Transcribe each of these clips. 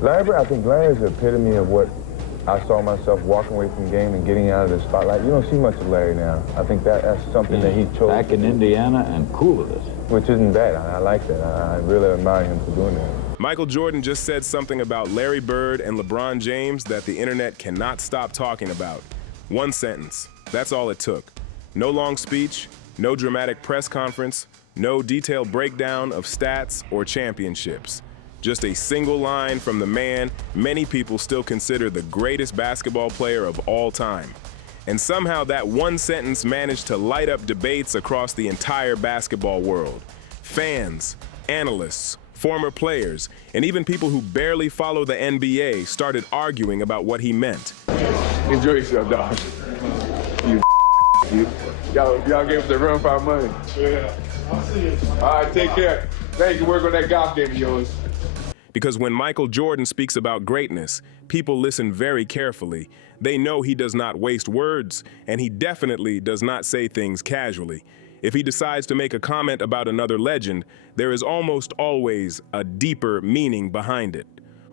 Larry Bird, I think Larry is the epitome of what I saw myself walking away from the game and getting out of the spotlight. You don't see much of Larry now. I think that's something that he chose. Back in Indiana and cool with it. Which isn't bad. I like that. I really admire him for doing that. Michael Jordan just said something about Larry Bird and LeBron James that the internet cannot stop talking about. One sentence. That's all it took. No long speech, no dramatic press conference, no detailed breakdown of stats or championships. Just a single line from the man many people still consider the greatest basketball player of all time. And somehow that one sentence managed to light up debates across the entire basketball world. Fans, analysts, former players, and even people who barely follow the NBA started arguing about what he meant. Enjoy yourself, dog. Y'all gave us the run for our money. Yeah. All right, take care. Thank you. Work on that golf game of yours. Because when Michael Jordan speaks about greatness, people listen very carefully. They know he does not waste words, and he definitely does not say things casually. If he decides to make a comment about another legend, there is almost always a deeper meaning behind it.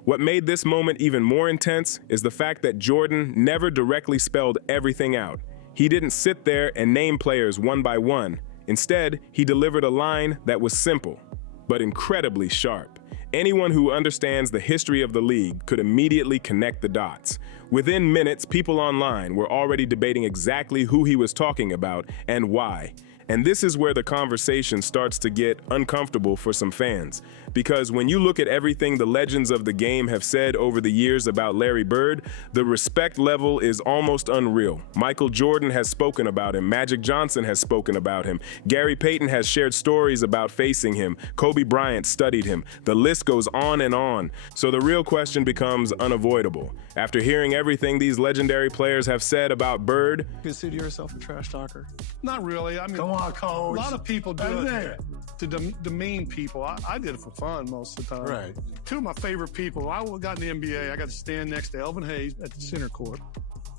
What made this moment even more intense is the fact that Jordan never directly spelled everything out. He didn't sit there and name players one by one. Instead, he delivered a line that was simple, but incredibly sharp. Anyone who understands the history of the league could immediately connect the dots. Within minutes, people online were already debating exactly who he was talking about and why. And this is where the conversation starts to get uncomfortable for some fans. Because when you look at everything the legends of the game have said over the years about Larry Bird, the respect level is almost unreal. Michael Jordan has spoken about him. Magic Johnson has spoken about him. Gary Payton has shared stories about facing him. Kobe Bryant studied him. The list goes on and on. So the real question becomes unavoidable. After hearing everything these legendary players have said about Bird, consider yourself a trash talker? Not really. I mean, come on, coach. A lot of people do it to demean people. I did it for fun most of the time. Right. Two of my favorite people. I got in the NBA. I got to stand next to Elvin Hayes at the center court.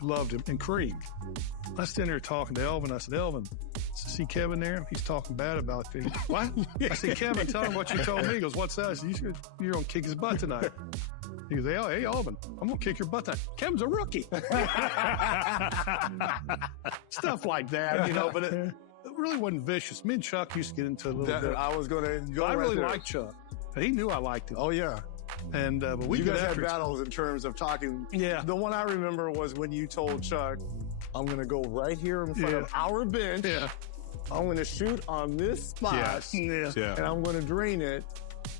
Loved him. And Creek. I was standing there talking to Elvin. I said, Elvin, see Kevin there? He's talking bad about you. What? I said, Kevin, tell him what you told me. He goes, what's that? I said, you're going to kick his butt tonight. He goes, hey, Alvin, I'm going to kick your butt tonight. Kevin's a rookie. Stuff like that, you know, but it really wasn't vicious. Me and Chuck used to get into a little bit. I was going to go I really liked Chuck. He knew I liked him. Oh, yeah. And but we you guys had battles in terms of talking. Yeah. The one I remember was when you told Chuck, I'm going to go right here in front of our bench. Yeah. I'm going to shoot on this spot. Yeah. And I'm going to drain it.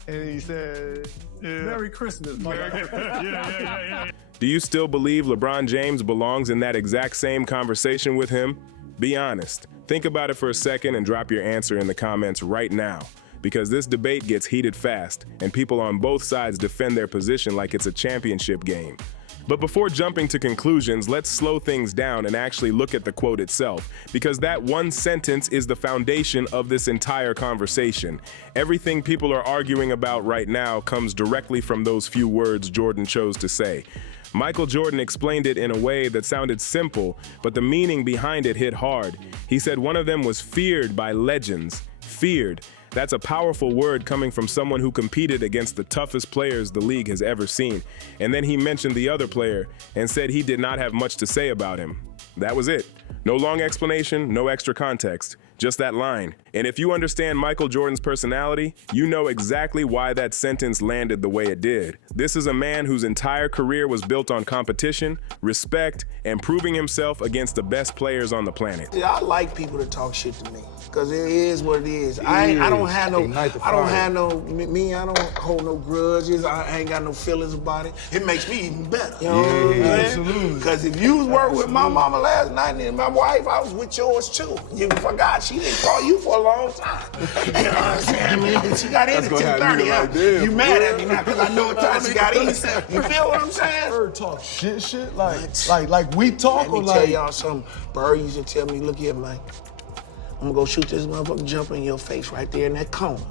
And he said, Merry Christmas. Yeah. do you still believe LeBron James belongs in that exact same conversation with him? Be honest. Think about it for a second and drop your answer in the comments right now. Because this debate gets heated fast, and people on both sides defend their position like it's a championship game. But before jumping to conclusions, let's slow things down and actually look at the quote itself, because that one sentence is the foundation of this entire conversation. Everything people are arguing about right now comes directly from those few words Jordan chose to say. Michael Jordan explained it in a way that sounded simple, but the meaning behind it hit hard. He said one of them was feared by legends. Feared. That's a powerful word coming from someone who competed against the toughest players the league has ever seen. And then he mentioned the other player and said he did not have much to say about him. That was it. No long explanation, no extra context, just that line. And if you understand Michael Jordan's personality, you know exactly why that sentence landed the way it did. This is a man whose entire career was built on competition, respect, and proving himself against the best players on the planet. Yeah, I like people to talk shit to me, because it is what it is. I don't hold no grudges. I ain't got no feelings about it. It makes me even better. You know what I'm saying? Absolutely. Because if you was working with my mama last night and my wife, I was with yours too. You forgot she didn't call you for a long time. You know what I'm saying? I mean, she got in at 10:30. You mad at me now because I know what time she got in. You feel what I'm saying? Bird talk shit like we talk. Let me tell y'all something. Bird used to tell me, look here, man. I'm gonna go shoot this motherfucking jumper in your face right there in that corner.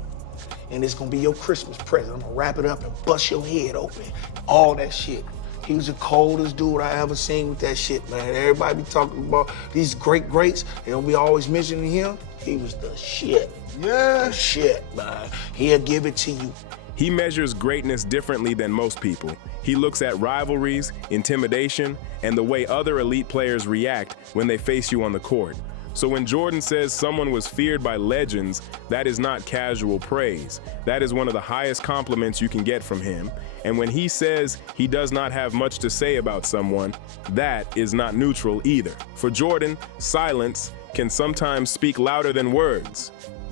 And it's gonna be your Christmas present. I'm gonna wrap it up and bust your head open. All that shit. He was the coldest dude I ever seen with that shit, man. Everybody be talking about these greats. They don't be always mentioning him. He was the shit. Yeah. The shit, man. He'll give it to you He measures greatness differently than most people. He looks at rivalries, intimidation, and the way other elite players react when they face you on the court. So when Jordan says someone was feared by legends, that is not casual praise. That is one of the highest compliments you can get from him. And when he says he does not have much to say about someone, that is not neutral either. For Jordan, silence can sometimes speak louder than words.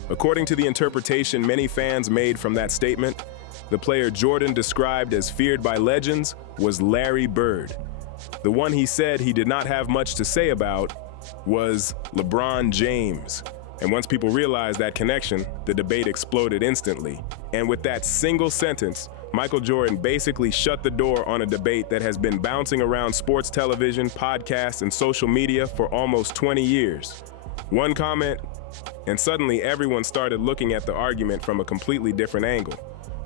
According to the interpretation many fans made from that statement, the player Jordan described as feared by legends was Larry Bird. The one he said he did not have much to say about was LeBron James. And once people realized that connection, the debate exploded instantly. And with that single sentence, Michael Jordan basically shut the door on a debate that has been bouncing around sports television, podcasts, and social media for almost 20 years. One comment, and suddenly everyone started looking at the argument from a completely different angle.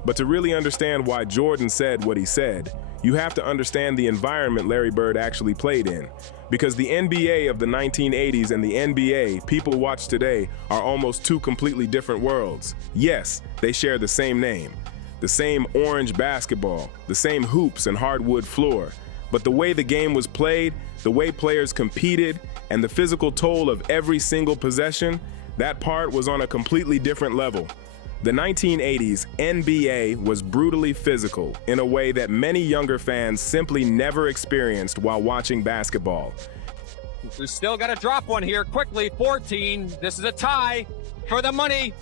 But to really understand why Jordan said what he said, you have to understand the environment Larry Bird actually played in. Because the NBA of the 1980s and the NBA people watch today are almost two completely different worlds. Yes, they share the same name, the same orange basketball, the same hoops and hardwood floor. But the way the game was played, the way players competed, and the physical toll of every single possession, that part was on a completely different level. The 1980s NBA was brutally physical in a way that many younger fans simply never experienced while watching basketball. We still got to drop one here quickly. 14. This is a tie for the money.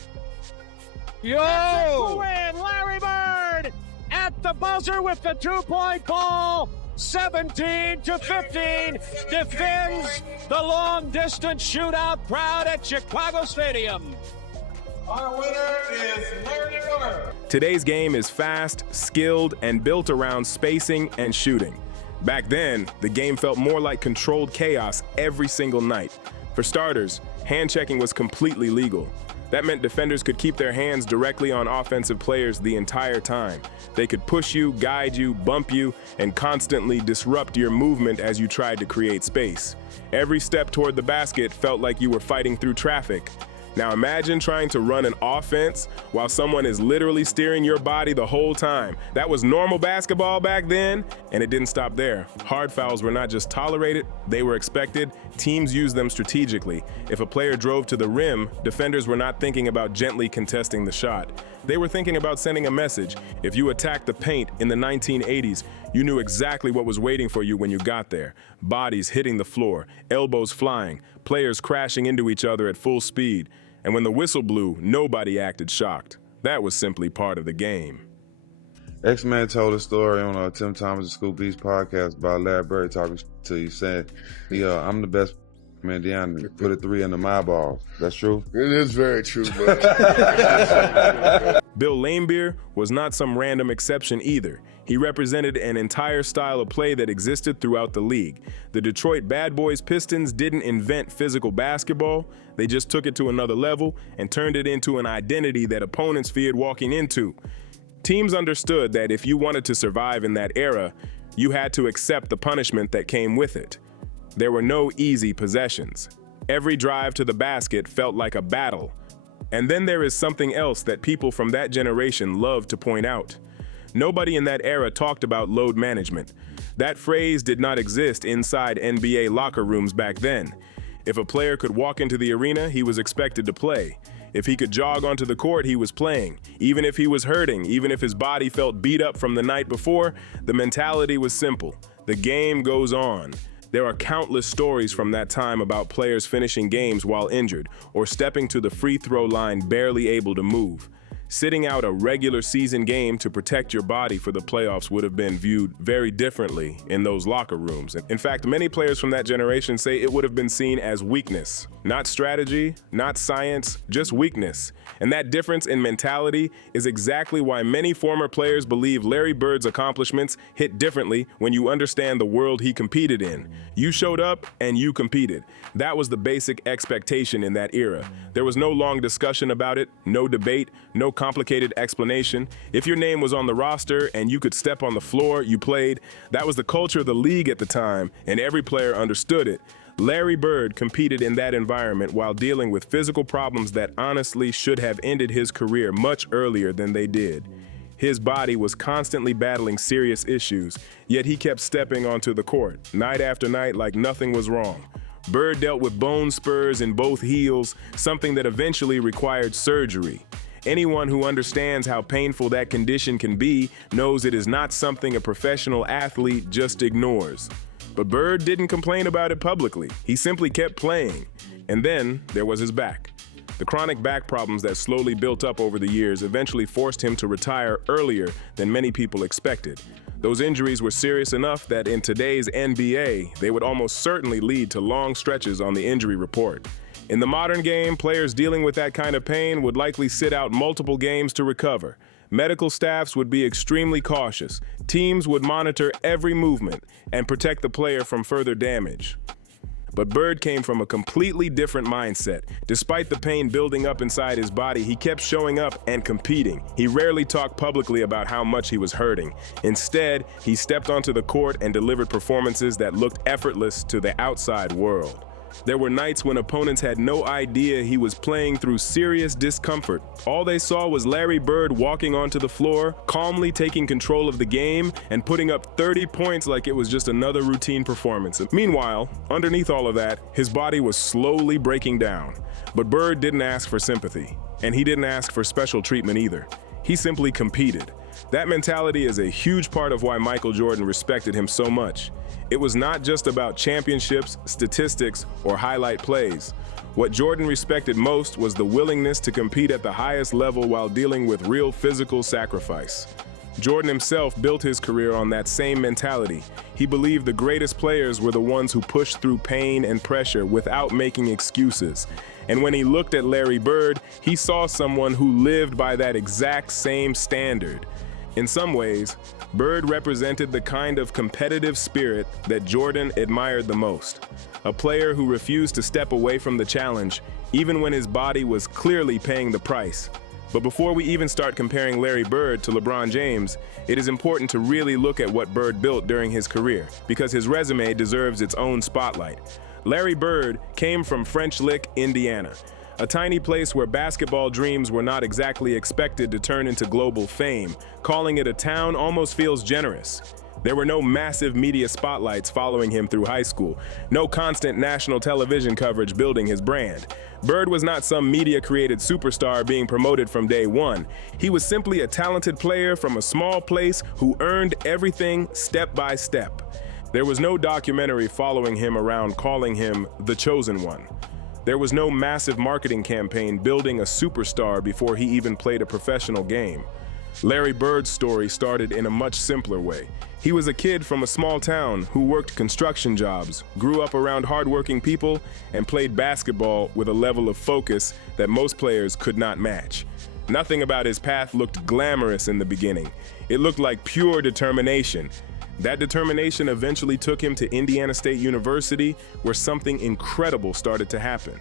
Yo! Win, Larry Bird at the buzzer with the two-point ball. 17-15 defends the long-distance shootout crowd at Chicago Stadium. Our winner is Larry Bird. Today's game is fast, skilled, and built around spacing and shooting. Back then, the game felt more like controlled chaos every single night. For starters, hand-checking was completely legal. That meant defenders could keep their hands directly on offensive players the entire time. They could push you, guide you, bump you, and constantly disrupt your movement as you tried to create space. Every step toward the basket felt like you were fighting through traffic. Now imagine trying to run an offense while someone is literally steering your body the whole time. That was normal basketball back then, and it didn't stop there. Hard fouls were not just tolerated, they were expected. Teams used them strategically. If a player drove to the rim, defenders were not thinking about gently contesting the shot. They were thinking about sending a message. If you attacked the paint in the 1980s, you knew exactly what was waiting for you when you got there. Bodies hitting the floor, elbows flying, players crashing into each other at full speed. And when the whistle blew, nobody acted shocked. That was simply part of the game. X-Man told a story on Tim Thomas and Scoop B's podcast about Larry Bird talking to you, saying, I'm the best from Indiana. Put a 3 into my balls. That's true? It is very true, bro. Bill Laimbeer was not some random exception either. He represented an entire style of play that existed throughout the league. The Detroit Bad Boys Pistons didn't invent physical basketball. They just took it to another level and turned it into an identity that opponents feared walking into. Teams understood that if you wanted to survive in that era, you had to accept the punishment that came with it. There were no easy possessions. Every drive to the basket felt like a battle. And then there is something else that people from that generation love to point out. Nobody in that era talked about load management. That phrase did not exist inside NBA locker rooms back then. If a player could walk into the arena, he was expected to play. If he could jog onto the court, he was playing. Even if he was hurting, even if his body felt beat up from the night before, the mentality was simple. The game goes on. There are countless stories from that time about players finishing games while injured or stepping to the free throw line barely able to move. Sitting out a regular season game to protect your body for the playoffs would have been viewed very differently in those locker rooms. In fact, many players from that generation say it would have been seen as weakness. Not strategy, not science, just weakness. And that difference in mentality is exactly why many former players believe Larry Bird's accomplishments hit differently when you understand the world he competed in. You showed up and you competed. That was the basic expectation in that era. There was no long discussion about it, no debate, no complicated explanation. If your name was on the roster and you could step on the floor, you played. That was the culture of the league at the time, and every player understood it. Larry Bird competed in that environment while dealing with physical problems that honestly should have ended his career much earlier than they did. His body was constantly battling serious issues, yet he kept stepping onto the court, night after night, like nothing was wrong. Bird dealt with bone spurs in both heels, something that eventually required surgery. Anyone who understands how painful that condition can be knows it is not something a professional athlete just ignores. But Bird didn't complain about it publicly. He simply kept playing. And then there was his back. The chronic back problems that slowly built up over the years eventually forced him to retire earlier than many people expected. Those injuries were serious enough that in today's NBA, they would almost certainly lead to long stretches on the injury report. In the modern game, players dealing with that kind of pain would likely sit out multiple games to recover. Medical staffs would be extremely cautious. Teams would monitor every movement and protect the player from further damage. But Bird came from a completely different mindset. Despite the pain building up inside his body, he kept showing up and competing. He rarely talked publicly about how much he was hurting. Instead, he stepped onto the court and delivered performances that looked effortless to the outside world. There were nights when opponents had no idea he was playing through serious discomfort. All they saw was Larry Bird walking onto the floor, calmly taking control of the game, and putting up 30 points like it was just another routine performance. Meanwhile, underneath all of that, his body was slowly breaking down. But Bird didn't ask for sympathy, and he didn't ask for special treatment either. He simply competed. That mentality is a huge part of why Michael Jordan respected him so much. It was not just about championships, statistics, or highlight plays. What Jordan respected most was the willingness to compete at the highest level while dealing with real physical sacrifice. Jordan himself built his career on that same mentality. He believed the greatest players were the ones who pushed through pain and pressure without making excuses. And when he looked at Larry Bird, he saw someone who lived by that exact same standard. In some ways, Bird represented the kind of competitive spirit that Jordan admired the most. A player who refused to step away from the challenge, even when his body was clearly paying the price. But before we even start comparing Larry Bird to LeBron James, it is important to really look at what Bird built during his career, because his resume deserves its own spotlight. Larry Bird came from French Lick, Indiana, a tiny place where basketball dreams were not exactly expected to turn into global fame. Calling it a town almost feels generous. There were no massive media spotlights following him through high school, no constant national television coverage building his brand. Bird was not some media-created superstar being promoted from day one. He was simply a talented player from a small place who earned everything step by step. There was no documentary following him around calling him the chosen one. There was no massive marketing campaign building a superstar before he even played a professional game. Larry Bird's story started in a much simpler way. He was a kid from a small town who worked construction jobs, grew up around hardworking people, and played basketball with a level of focus that most players could not match. Nothing about his path looked glamorous in the beginning. It looked like pure determination. That determination eventually took him to Indiana State University, where something incredible started to happen.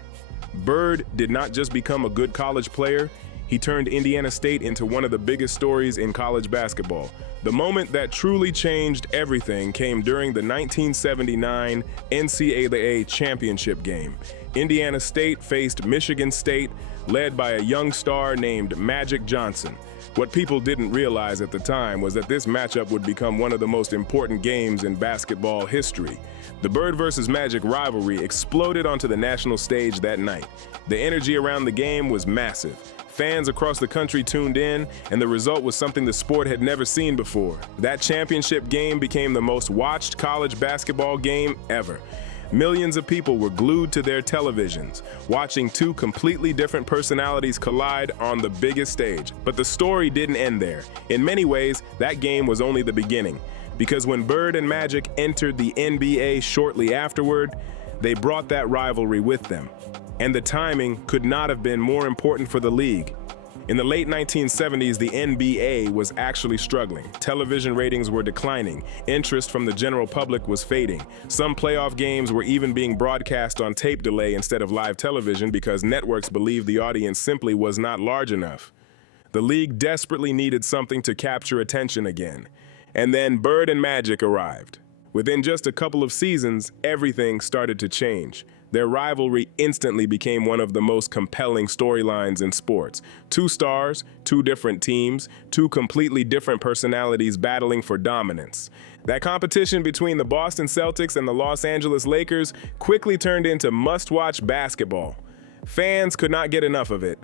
Bird did not just become a good college player, he turned Indiana State into one of the biggest stories in college basketball. The moment that truly changed everything came during the 1979 NCAA championship game. Indiana State faced Michigan State, led by a young star named Magic Johnson. What people didn't realize at the time was that this matchup would become one of the most important games in basketball history. The Bird versus Magic rivalry exploded onto the national stage that night. The energy around the game was massive. Fans across the country tuned in, and the result was something the sport had never seen before. That championship game became the most watched college basketball game ever. Millions of people were glued to their televisions, watching two completely different personalities collide on the biggest stage. But the story didn't end there. In many ways, that game was only the beginning, because when Bird and Magic entered the NBA shortly afterward, they brought that rivalry with them. And the timing could not have been more important for the league. In the late 1970s, the NBA was actually struggling. Television ratings were declining. Interest from the general public was fading. Some playoff games were even being broadcast on tape delay instead of live television because networks believed the audience simply was not large enough. The league desperately needed something to capture attention again. And then Bird and Magic arrived. Within just a couple of seasons, everything started to change. Their rivalry instantly became one of the most compelling storylines in sports. Two stars, two different teams, two completely different personalities battling for dominance. That competition between the Boston Celtics and the Los Angeles Lakers quickly turned into must-watch basketball. Fans could not get enough of it.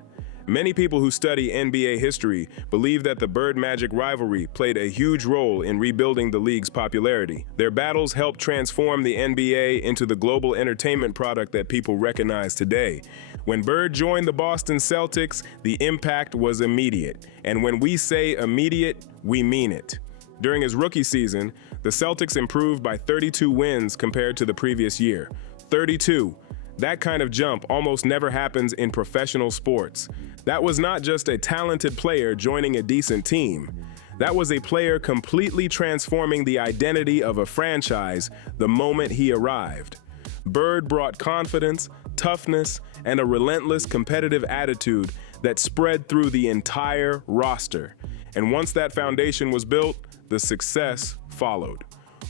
Many people who study NBA history believe that the Bird-Magic rivalry played a huge role in rebuilding the league's popularity. Their battles helped transform the NBA into the global entertainment product that people recognize today. When Bird joined the Boston Celtics, the impact was immediate. And when we say immediate, we mean it. During his rookie season, the Celtics improved by 32 wins compared to the previous year. 32. That kind of jump almost never happens in professional sports. That was not just a talented player joining a decent team. That was a player completely transforming the identity of a franchise the moment he arrived. Bird brought confidence, toughness, and a relentless competitive attitude that spread through the entire roster. And once that foundation was built, the success followed.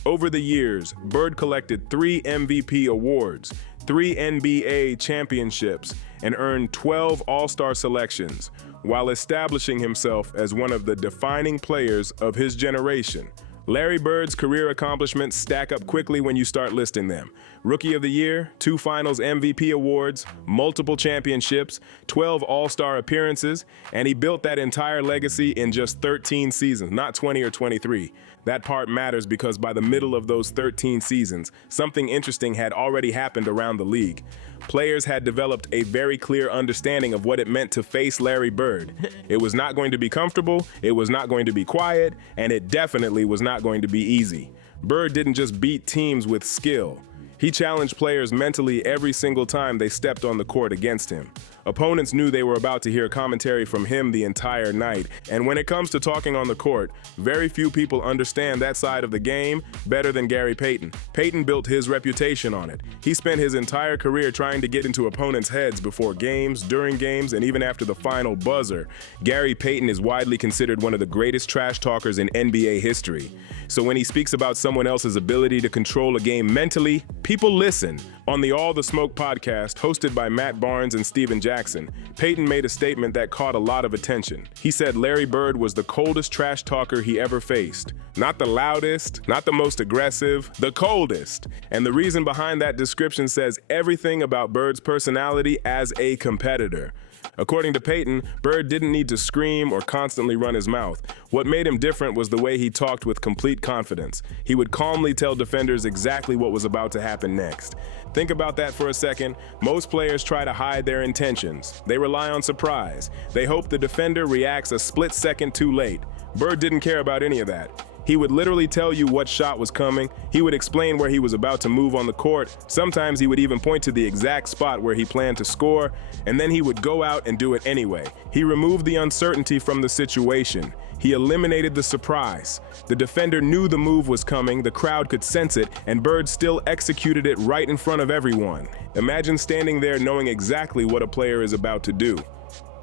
Over the years, Bird collected 3 MVP awards, 3 NBA championships, and earned 12 All-Star selections, while establishing himself as one of the defining players of his generation. Larry Bird's career accomplishments stack up quickly when you start listing them. Rookie of the Year, 2 Finals MVP awards, multiple championships, 12 All-Star appearances, and he built that entire legacy in just 13 seasons, not 20 or 23. That part matters because by the middle of those 13 seasons, something interesting had already happened around the league. Players had developed a very clear understanding of what it meant to face Larry Bird. It was not going to be comfortable, it was not going to be quiet, and it definitely was not going to be easy. Bird didn't just beat teams with skill. He challenged players mentally every single time they stepped on the court against him. Opponents knew they were about to hear commentary from him the entire night, and when it comes to talking on the court, very few people understand that side of the game better than Gary Payton. Payton built his reputation on it. He spent his entire career trying to get into opponents' heads before games, during games, and even after the final buzzer. Gary Payton is widely considered one of the greatest trash talkers in NBA history. So when he speaks about someone else's ability to control a game mentally, people listen. On the All the Smoke podcast, hosted by Matt Barnes and Steven Jackson, Payton made a statement that caught a lot of attention. He said Larry Bird was the coldest trash talker he ever faced. Not the loudest, not the most aggressive, the coldest. And the reason behind that description says everything about Bird's personality as a competitor. According to Payton, Bird didn't need to scream or constantly run his mouth. What made him different was the way he talked with complete confidence. He would calmly tell defenders exactly what was about to happen next. Think about that for a second. Most players try to hide their intentions. They rely on surprise. They hope the defender reacts a split second too late. Bird didn't care about any of that. He would literally tell you what shot was coming. He would explain where he was about to move on the court. Sometimes he would even point to the exact spot where he planned to score, and then he would go out and do it anyway. He removed the uncertainty from the situation. He eliminated the surprise. The defender knew the move was coming, the crowd could sense it, and Bird still executed it right in front of everyone. Imagine standing there knowing exactly what a player is about to do,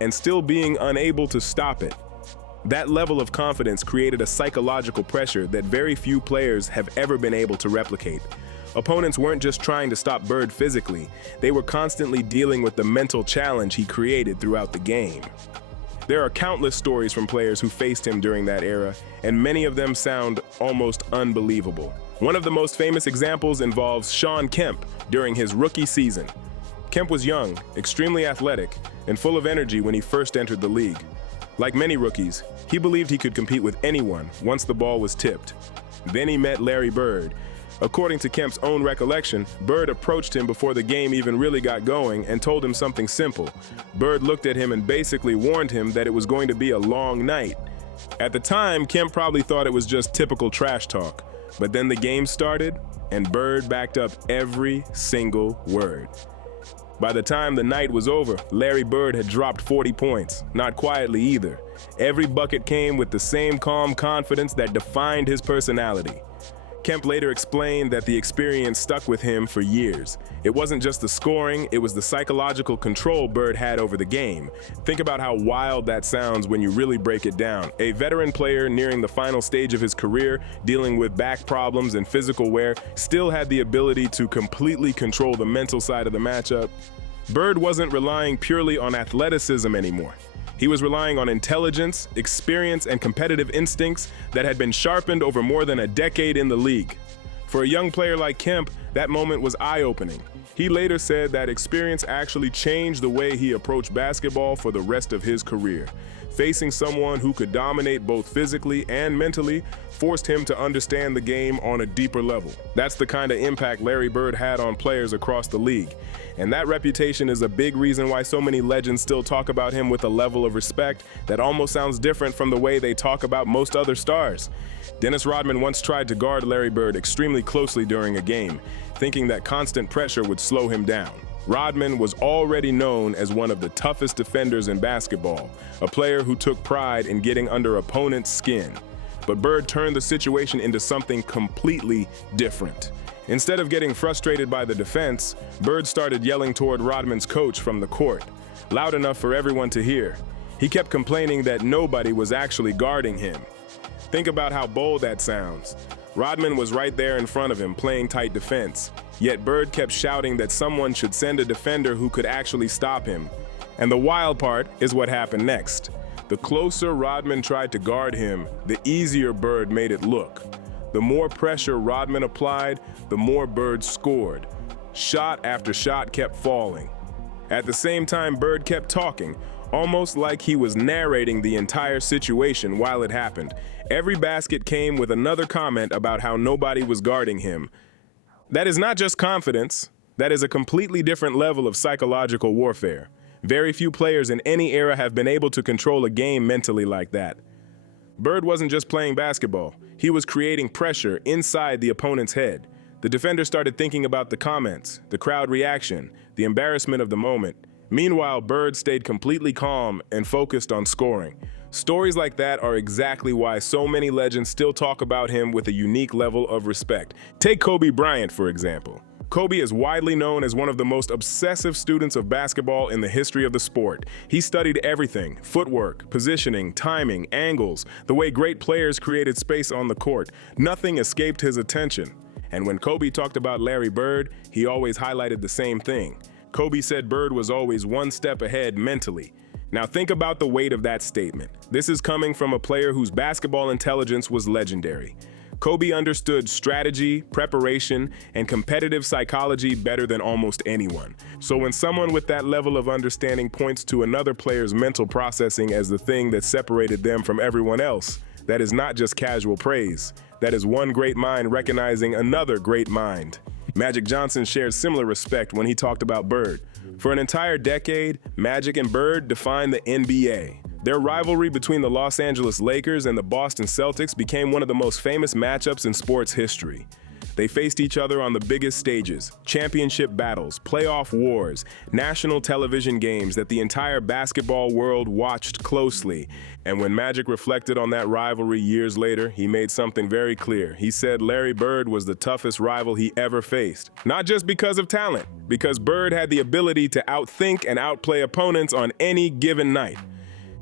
and still being unable to stop it. That level of confidence created a psychological pressure that very few players have ever been able to replicate. Opponents weren't just trying to stop Bird physically, they were constantly dealing with the mental challenge he created throughout the game. There are countless stories from players who faced him during that era, and many of them sound almost unbelievable. One of the most famous examples involves Shawn Kemp during his rookie season. Kemp was young, extremely athletic, and full of energy when he first entered the league. Like many rookies, he believed he could compete with anyone once the ball was tipped. Then he met Larry Bird. According to Kemp's own recollection, Bird approached him before the game even really got going and told him something simple. Bird looked at him and basically warned him that it was going to be a long night. At the time, Kemp probably thought it was just typical trash talk. But then the game started, and Bird backed up every single word. By the time the night was over, Larry Bird had dropped 40 points, not quietly either. Every bucket came with the same calm confidence that defined his personality. Kemp later explained that the experience stuck with him for years. It wasn't just the scoring, it was the psychological control Bird had over the game. Think about how wild that sounds when you really break it down. A veteran player nearing the final stage of his career, dealing with back problems and physical wear, still had the ability to completely control the mental side of the matchup. Bird wasn't relying purely on athleticism anymore. He was relying on intelligence, experience, and competitive instincts that had been sharpened over more than a decade in the league. For a young player like Kemp, that moment was eye-opening. He later said that experience actually changed the way he approached basketball for the rest of his career. Facing someone who could dominate both physically and mentally forced him to understand the game on a deeper level. That's the kind of impact Larry Bird had on players across the league. And that reputation is a big reason why so many legends still talk about him with a level of respect that almost sounds different from the way they talk about most other stars. Dennis Rodman once tried to guard Larry Bird extremely closely during a game, thinking that constant pressure would slow him down. Rodman was already known as one of the toughest defenders in basketball, a player who took pride in getting under opponents' skin. But Bird turned the situation into something completely different. Instead of getting frustrated by the defense, Bird started yelling toward Rodman's coach from the court, loud enough for everyone to hear. He kept complaining that nobody was actually guarding him. Think about how bold that sounds. Rodman was right there in front of him playing tight defense, yet Bird kept shouting that someone should send a defender who could actually stop him. And the wild part is what happened next. The closer Rodman tried to guard him, the easier Bird made it look. The more pressure Rodman applied, the more Bird scored. Shot after shot kept falling. At the same time, Bird kept talking, almost like he was narrating the entire situation while it happened. Every basket came with another comment about how nobody was guarding him. That is not just confidence, that is a completely different level of psychological warfare. Very few players in any era have been able to control a game mentally like that. Bird wasn't just playing basketball, he was creating pressure inside the opponent's head. The defender started thinking about the comments, the crowd reaction, the embarrassment of the moment. Meanwhile, Bird stayed completely calm and focused on scoring. Stories like that are exactly why so many legends still talk about him with a unique level of respect. Take Kobe Bryant, for example. Kobe is widely known as one of the most obsessive students of basketball in the history of the sport. He studied everything: footwork, positioning, timing, angles, the way great players created space on the court. Nothing escaped his attention. And when Kobe talked about Larry Bird, he always highlighted the same thing. Kobe said Bird was always one step ahead mentally. Now think about the weight of that statement. This is coming from a player whose basketball intelligence was legendary. Kobe understood strategy, preparation, and competitive psychology better than almost anyone. So when someone with that level of understanding points to another player's mental processing as the thing that separated them from everyone else, that is not just casual praise. That is one great mind recognizing another great mind. Magic Johnson shared similar respect when he talked about Bird. For an entire decade, Magic and Bird defined the NBA. Their rivalry between the Los Angeles Lakers and the Boston Celtics became one of the most famous matchups in sports history. They faced each other on the biggest stages, championship battles, playoff wars, national television games that the entire basketball world watched closely. And when Magic reflected on that rivalry years later, he made something very clear. He said Larry Bird was the toughest rival he ever faced. Not just because of talent, because Bird had the ability to outthink and outplay opponents on any given night.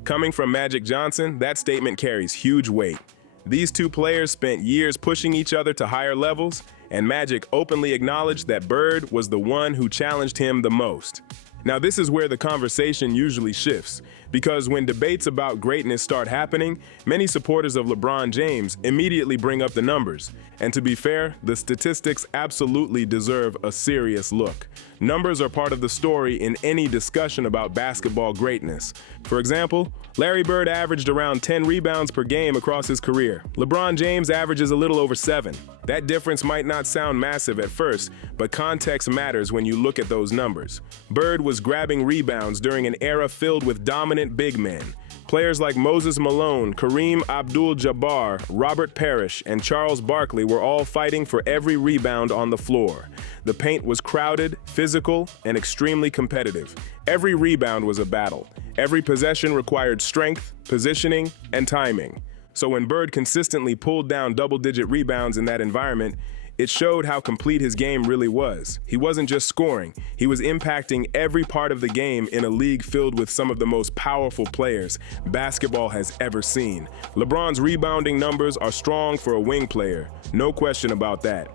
Coming from Magic Johnson, that statement carries huge weight. These two players spent years pushing each other to higher levels, and Magic openly acknowledged that Bird was the one who challenged him the most. Now, this is where the conversation usually shifts, because when debates about greatness start happening, many supporters of LeBron James immediately bring up the numbers. And to be fair, the statistics absolutely deserve a serious look. Numbers are part of the story in any discussion about basketball greatness. For example, Larry Bird averaged around 10 rebounds per game across his career. LeBron James averages a little over 7. That difference might not sound massive at first, but context matters when you look at those numbers. Bird was grabbing rebounds during an era filled with dominant big men. Players like Moses Malone, Kareem Abdul-Jabbar, Robert Parrish, and Charles Barkley were all fighting for every rebound on the floor. The paint was crowded, physical, and extremely competitive. Every rebound was a battle. Every possession required strength, positioning, and timing. So when Bird consistently pulled down double-digit rebounds in that environment, it showed how complete his game really was. He wasn't just scoring, he was impacting every part of the game in a league filled with some of the most powerful players basketball has ever seen. LeBron's rebounding numbers are strong for a wing player, no question about that.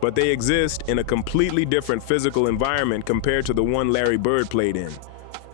But they exist in a completely different physical environment compared to the one Larry Bird played in.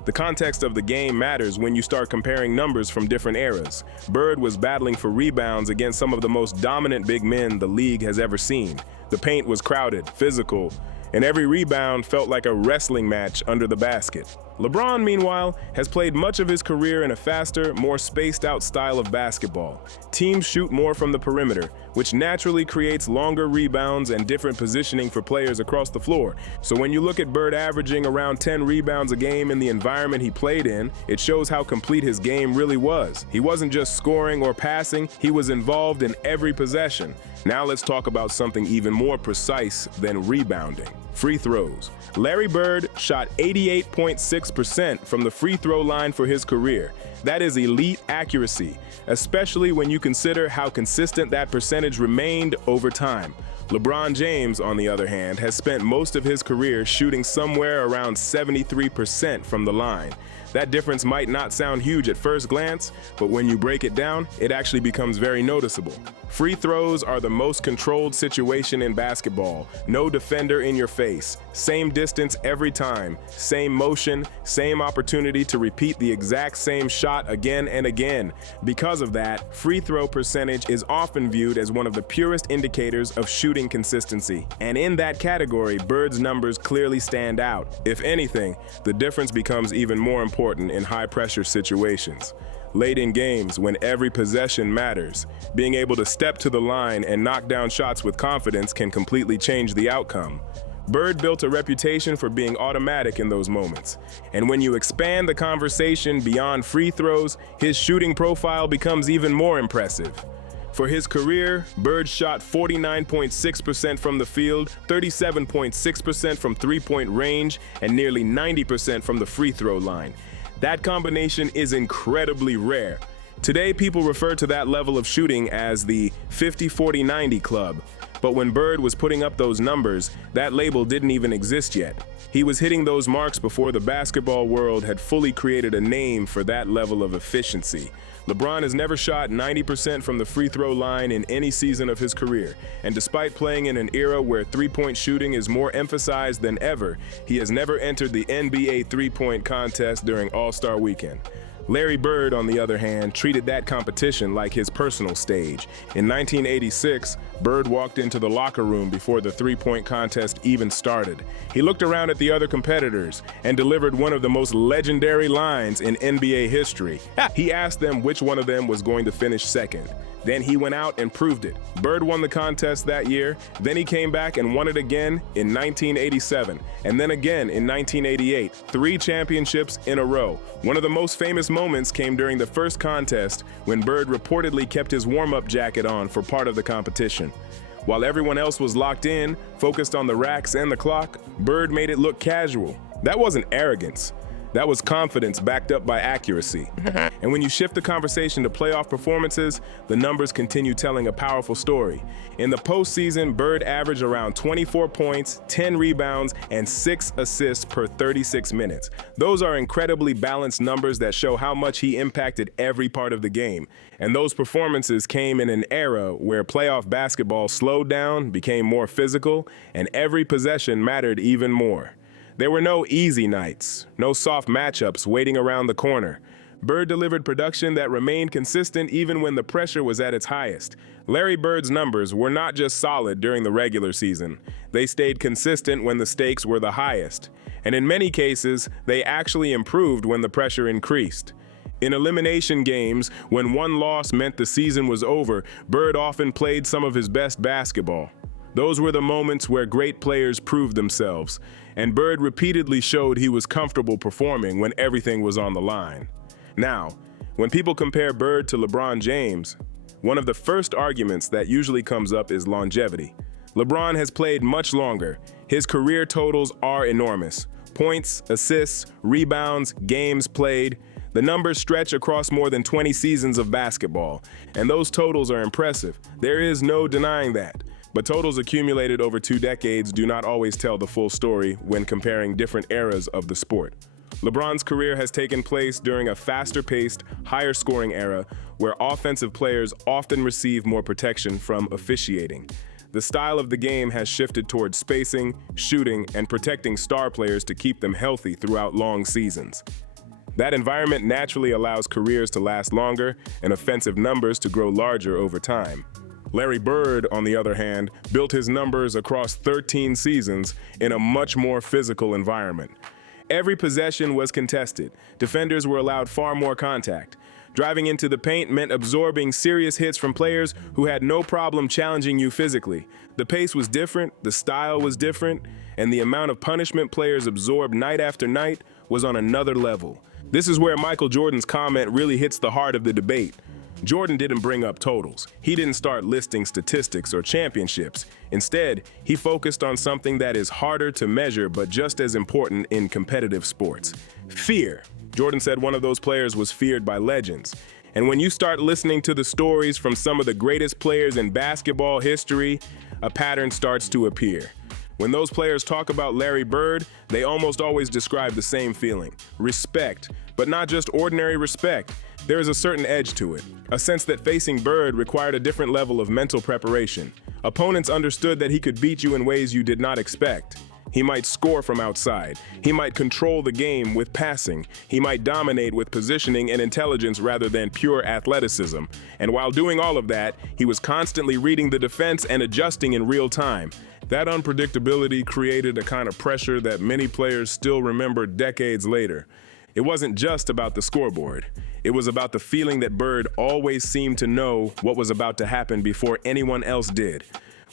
The context of the game matters when you start comparing numbers from different eras. Bird was battling for rebounds against some of the most dominant big men the league has ever seen. The paint was crowded, physical, and every rebound felt like a wrestling match under the basket. LeBron, meanwhile, has played much of his career in a faster, more spaced-out style of basketball. Teams shoot more from the perimeter, which naturally creates longer rebounds and different positioning for players across the floor. So when you look at Bird averaging around 10 rebounds a game in the environment he played in, it shows how complete his game really was. He wasn't just scoring or passing, he was involved in every possession. Now let's talk about something even more precise than rebounding: free throws. Larry Bird shot 88.6% from the free throw line for his career. That is elite accuracy, especially when you consider how consistent that percentage remained over time. LeBron James, on the other hand, has spent most of his career shooting somewhere around 73% from the line. That difference might not sound huge at first glance, but when you break it down, it actually becomes very noticeable. Free throws are the most controlled situation in basketball. No defender in your face. Same distance every time. Same motion, same opportunity to repeat the exact same shot again and again. Because of that, free throw percentage is often viewed as one of the purest indicators of shooting consistency. And in that category, Bird's numbers clearly stand out. If anything, the difference becomes even more important in high-pressure situations. Late in games, when every possession matters, being able to step to the line and knock down shots with confidence can completely change the outcome. Bird built a reputation for being automatic in those moments. And when you expand the conversation beyond free throws, his shooting profile becomes even more impressive. For his career, Bird shot 49.6% from the field, 37.6% from three-point range, and nearly 90% from the free throw line. That combination is incredibly rare. Today, people refer to that level of shooting as the 50-40-90 club. But when Bird was putting up those numbers, that label didn't even exist yet. He was hitting those marks before the basketball world had fully created a name for that level of efficiency. LeBron has never shot 90% from the free throw line in any season of his career, and despite playing in an era where three-point shooting is more emphasized than ever, he has never entered the NBA three-point contest during All-Star Weekend. Larry Bird, on the other hand, treated that competition like his personal stage. In 1986, Bird walked into the locker room before the three-point contest even started. He looked around at the other competitors and delivered one of the most legendary lines in NBA history. He asked them which one of them was going to finish second. Then he went out and proved it. Bird won the contest that year, then he came back and won it again in 1987, and then again in 1988, 3 championships in a row. One of the most famous moments came during the first contest when Bird reportedly kept his warm-up jacket on for part of the competition. While everyone else was locked in, focused on the racks and the clock, Bird made it look casual. That wasn't arrogance. That was confidence backed up by accuracy. And when you shift the conversation to playoff performances, the numbers continue telling a powerful story. In the postseason, Bird averaged around 24 points, 10 rebounds, and 6 assists per 36 minutes. Those are incredibly balanced numbers that show how much he impacted every part of the game. And those performances came in an era where playoff basketball slowed down, became more physical, and every possession mattered even more. There were no easy nights, no soft matchups waiting around the corner. Bird delivered production that remained consistent even when the pressure was at its highest. Larry Bird's numbers were not just solid during the regular season. They stayed consistent when the stakes were the highest. And in many cases, they actually improved when the pressure increased. In elimination games, when one loss meant the season was over, Bird often played some of his best basketball. Those were the moments where great players proved themselves, and Bird repeatedly showed he was comfortable performing when everything was on the line. Now, when people compare Bird to LeBron James, one of the first arguments that usually comes up is longevity. LeBron has played much longer. His career totals are enormous. Points, assists, rebounds, games played. The numbers stretch across more than 20 seasons of basketball, and those totals are impressive. There is no denying that. But totals accumulated over 2 decades do not always tell the full story when comparing different eras of the sport. LeBron's career has taken place during a faster-paced, higher-scoring era where offensive players often receive more protection from officiating. The style of the game has shifted towards spacing, shooting, and protecting star players to keep them healthy throughout long seasons. That environment naturally allows careers to last longer and offensive numbers to grow larger over time. Larry Bird, on the other hand, built his numbers across 13 seasons in a much more physical environment. Every possession was contested. Defenders were allowed far more contact. Driving into the paint meant absorbing serious hits from players who had no problem challenging you physically. The pace was different, the style was different, and the amount of punishment players absorbed night after night was on another level. This is where Michael Jordan's comment really hits the heart of the debate. Jordan didn't bring up totals. He didn't start listing statistics or championships. Instead, he focused on something that is harder to measure but just as important in competitive sports: fear. Jordan said one of those players was feared by legends. And when you start listening to the stories from some of the greatest players in basketball history, a pattern starts to appear. When those players talk about Larry Bird, they almost always describe the same feeling: respect, but not just ordinary respect. There is a certain edge to it, a sense that facing Bird required a different level of mental preparation. Opponents understood that he could beat you in ways you did not expect. He might score from outside. He might control the game with passing. He might dominate with positioning and intelligence rather than pure athleticism. And while doing all of that, he was constantly reading the defense and adjusting in real time. That unpredictability created a kind of pressure that many players still remember decades later. It wasn't just about the scoreboard. It was about the feeling that Bird always seemed to know what was about to happen before anyone else did.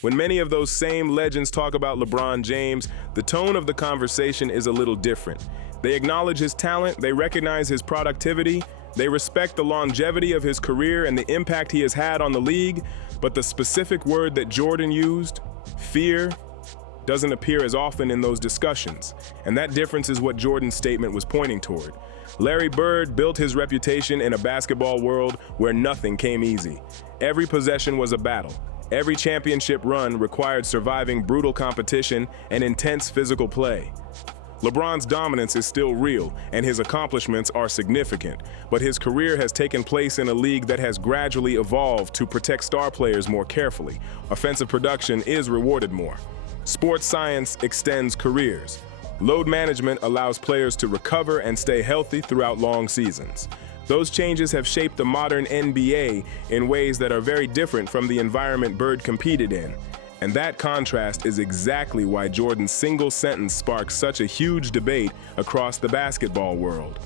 When many of those same legends talk about LeBron James, the tone of the conversation is a little different. They acknowledge his talent, they recognize his productivity, they respect the longevity of his career and the impact he has had on the league, but the specific word that Jordan used, fear, doesn't appear as often in those discussions. And that difference is what Jordan's statement was pointing toward. Larry Bird built his reputation in a basketball world where nothing came easy. Every possession was a battle. Every championship run required surviving brutal competition and intense physical play. LeBron's dominance is still real, and his accomplishments are significant, but his career has taken place in a league that has gradually evolved to protect star players more carefully. Offensive production is rewarded more. Sports science extends careers. Load management allows players to recover and stay healthy throughout long seasons. Those changes have shaped the modern NBA in ways that are very different from the environment Bird competed in. And that contrast is exactly why Jordan's single sentence sparks such a huge debate across the basketball world.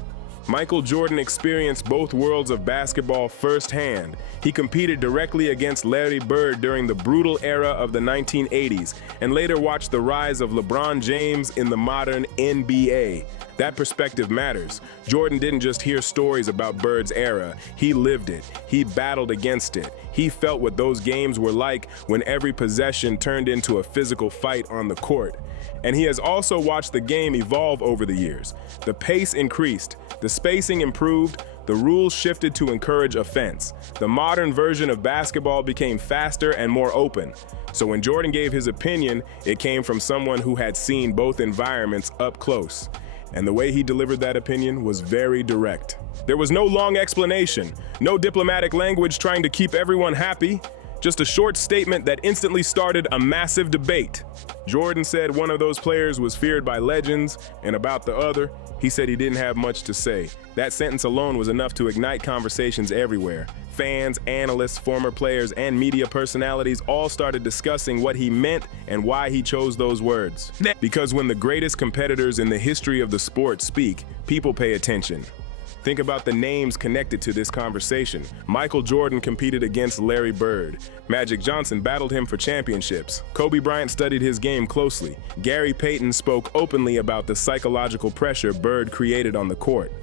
Michael Jordan experienced both worlds of basketball firsthand. He competed directly against Larry Bird during the brutal era of the 1980s and later watched the rise of LeBron James in the modern NBA. That perspective matters. Jordan didn't just hear stories about Bird's era. He lived it. He battled against it. He felt what those games were like when every possession turned into a physical fight on the court. And he has also watched the game evolve over the years. The pace increased, the spacing improved, the rules shifted to encourage offense. The modern version of basketball became faster and more open. So when Jordan gave his opinion, it came from someone who had seen both environments up close. And the way he delivered that opinion was very direct. There was no long explanation, no diplomatic language trying to keep everyone happy, just a short statement that instantly started a massive debate. Jordan said one of those players was feared by legends, and about the other, he said he didn't have much to say. That sentence alone was enough to ignite conversations everywhere. Fans, analysts, former players, and media personalities all started discussing what he meant and why he chose those words. Because when the greatest competitors in the history of the sport speak, people pay attention. Think about the names connected to this conversation. Michael Jordan competed against Larry Bird. Magic Johnson battled him for championships. Kobe Bryant studied his game closely. Gary Payton spoke openly about the psychological pressure Bird created on the court.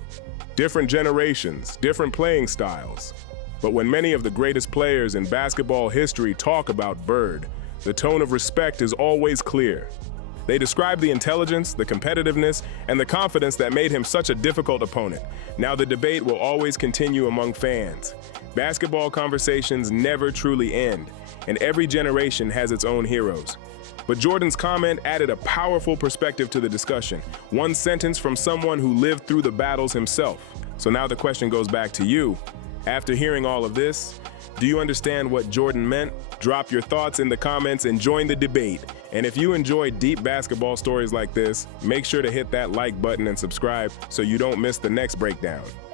Different generations, different playing styles. But when many of the greatest players in basketball history talk about Bird, the tone of respect is always clear. They describe the intelligence, the competitiveness, and the confidence that made him such a difficult opponent. Now the debate will always continue among fans. Basketball conversations never truly end, and every generation has its own heroes. But Jordan's comment added a powerful perspective to the discussion, one sentence from someone who lived through the battles himself. So now the question goes back to you. After hearing all of this, do you understand what Jordan meant? Drop your thoughts in the comments and join the debate. And if you enjoy deep basketball stories like this, make sure to hit that like button and subscribe so you don't miss the next breakdown.